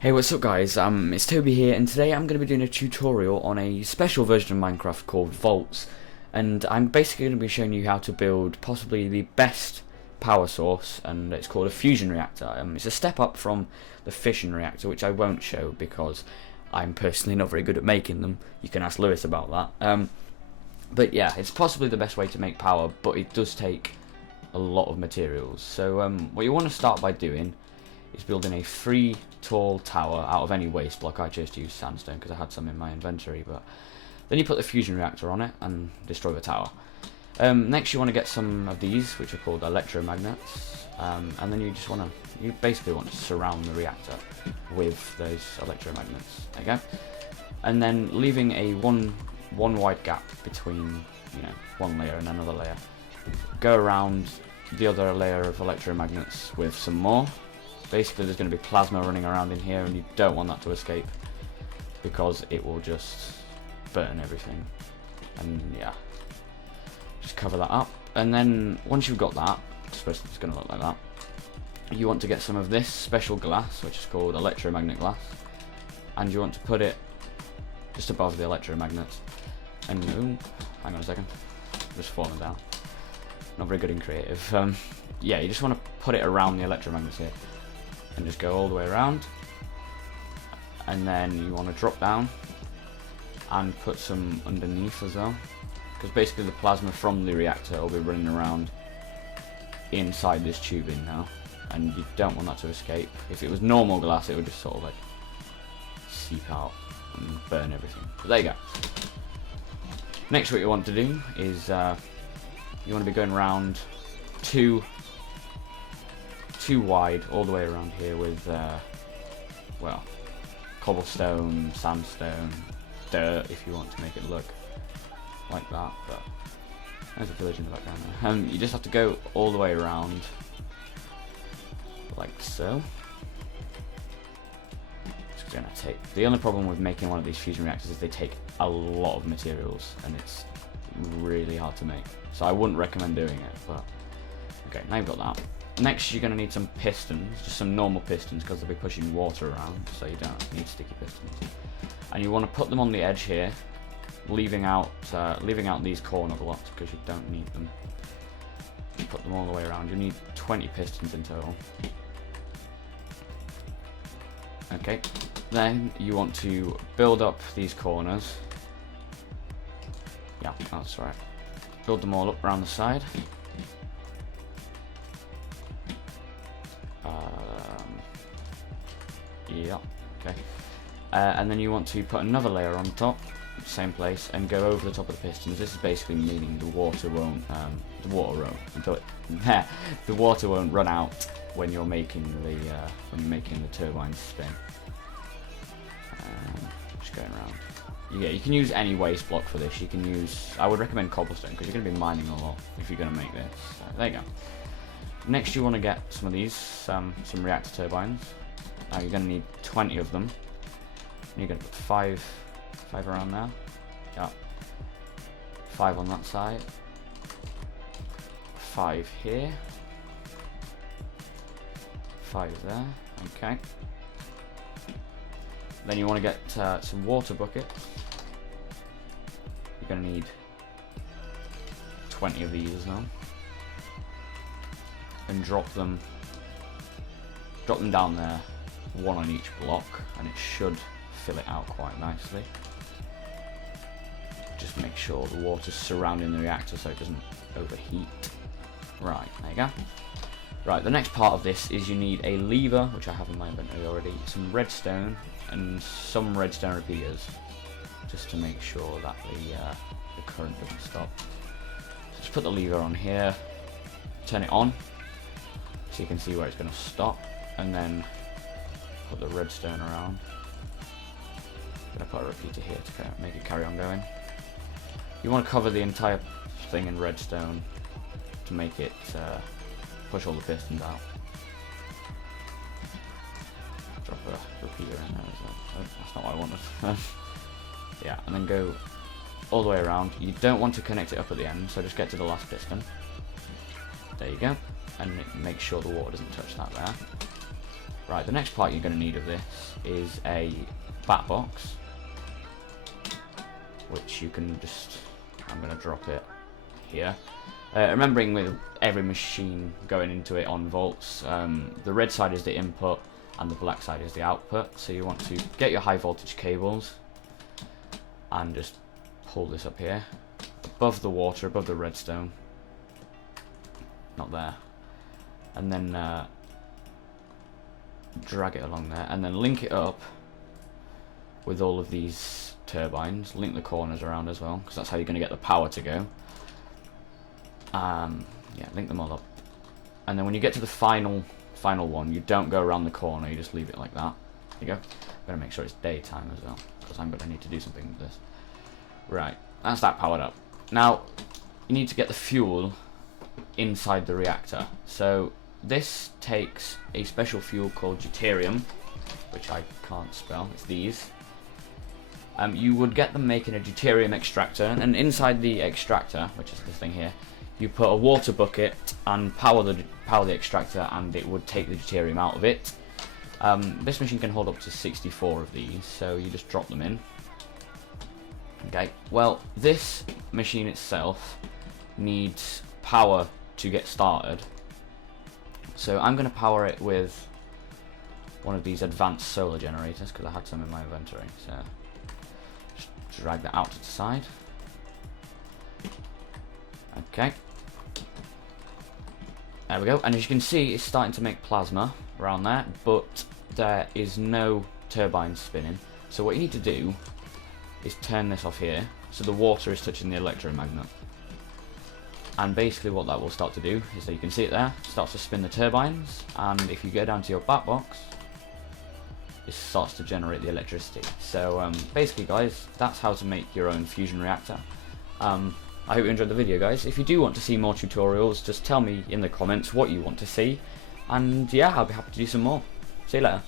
Hey, what's up guys, it's Toby here, and today I'm going to be doing a tutorial on a special version of Minecraft called Voltz, and I'm basically going to be showing you how to build possibly the best power source, and it's called a fusion reactor. It's a step up from the fission reactor, which I won't show because I'm personally not very good at making them. You can ask Lewis about that. But yeah, it's possibly the best way to make power, but it does take a lot of materials. So what you want to start by doing is building a 3 tall tower out of any waste block. I chose to use sandstone because I had some in my inventory, but then you put the fusion reactor on it and destroy the tower. Next you want to get some of these, which are called electromagnets, and then you basically want to surround the reactor with those electromagnets. There you go. And then leaving a one wide gap between one layer and another layer. Go around the other layer of electromagnets with some more. Basically there's going to be plasma running around in here, and you don't want that to escape because it will just burn everything. And yeah, just cover that up, and then once you've got that, it's going to look like that. You want to get some of this special glass, which is called electromagnet glass, and you want to put it just above the electromagnets. And hang on a second, I'm just falling down. Not very good in creative. Yeah, you just want to put it around the electromagnets here, and just go all the way around. And then you want to drop down and put some underneath as well, because basically the plasma from the reactor will be running around inside this tubing now, and you don't want that to escape. If it was normal glass, it would just sort of like seep out and burn everything. But there you go. Next, what you want to do is you want to be going around too wide all the way around here with well, cobblestone, sandstone, dirt if you want to make it look like that. But there's a village in the background there. You just have to go all the way around like so. It's gonna take, the only problem with making one of these fusion reactors is they take a lot of materials and it's really hard to make, so I wouldn't recommend doing it. But okay, now you've got that. Next you're going to need some pistons, just some normal pistons, because they'll be pushing water around, so you don't need sticky pistons. And you want to put them on the edge here, leaving out these corner blocks because you don't need them. You put them all the way around. You need 20 pistons in total. Okay, then you want to build up these corners. Yeah, that's right. Build them all up around the side. Yeah, okay. And then you want to put another layer on top, same place, and go over the top of the pistons. This is basically meaning the water won't the water won't run out when you're making the turbines spin. Just going around. Yeah, you can use any waste block for this. You can use, I would recommend cobblestone because you're going to be mining a lot if you're going to make this. So there you go. Next you want to get some of these, some reactor turbines. Now you're going to need 20 of them. And you're going to put 5 around there. Yeah. 5 on that side. 5 here. 5 there. Okay. Then you want to get some water buckets. You're going to need 20 of these as well. And drop them down there, 1 on each block, and it should fill it out quite nicely. Just make sure the water's surrounding the reactor so it doesn't overheat. Right, there you go. Right, the next part of this is you need a lever, which I have in my inventory already, some redstone, and some redstone repeaters, just to make sure that the current doesn't stop. So just put the lever on here, turn it on, so you can see where it's going to stop, and then put the redstone around. I'm going to put a repeater here to make it carry on going. You want to cover the entire thing in redstone to make it push all the pistons out. Drop a repeater in there as well. Oh, that's not what I wanted. Yeah, and then go all the way around. You don't want to connect it up at the end, so just get to the last piston. There you go. And make sure the water doesn't touch that there. Right, the next part you're going to need of this is a bat box, which you can just, I'm going to drop it here. Remembering with every machine going into it on Voltz, the red side is the input and the black side is the output, so you want to get your high voltage cables and just pull this up here, above the water, above the redstone, not there, and then drag it along there, and then link it up with all of these turbines. Link the corners around as well, because that's how you're going to get the power to go. Yeah, link them all up, and then when you get to the final one, you don't go around the corner, you just leave it like that. There you go. I'm going to make sure it's daytime as well, because I'm going to need to do something with this. Right, that's that powered up. Now you need to get the fuel inside the reactor. So this takes a special fuel called deuterium, which I can't spell, it's these. You would get them making a deuterium extractor, and inside the extractor, which is this thing here, you put a water bucket and power the extractor, and it would take the deuterium out of it. This machine can hold up to 64 of these, so you just drop them in. Okay, well, this machine itself needs power to get started, so I'm going to power it with one of these advanced solar generators, because I had some in my inventory. So just drag that out to the side. Okay, there we go, and as you can see, it's starting to make plasma around there, but there is no turbines spinning. So what you need to do is turn this off here, so the water is touching the electromagnet. And basically what that will start to do is that you can see it there, it starts to spin the turbines, and if you go down to your bat box, it starts to generate the electricity. So basically guys, that's how to make your own fusion reactor. I hope you enjoyed the video guys. If you do want to see more tutorials, just tell me in the comments what you want to see, and yeah, I'll be happy to do some more. See you later.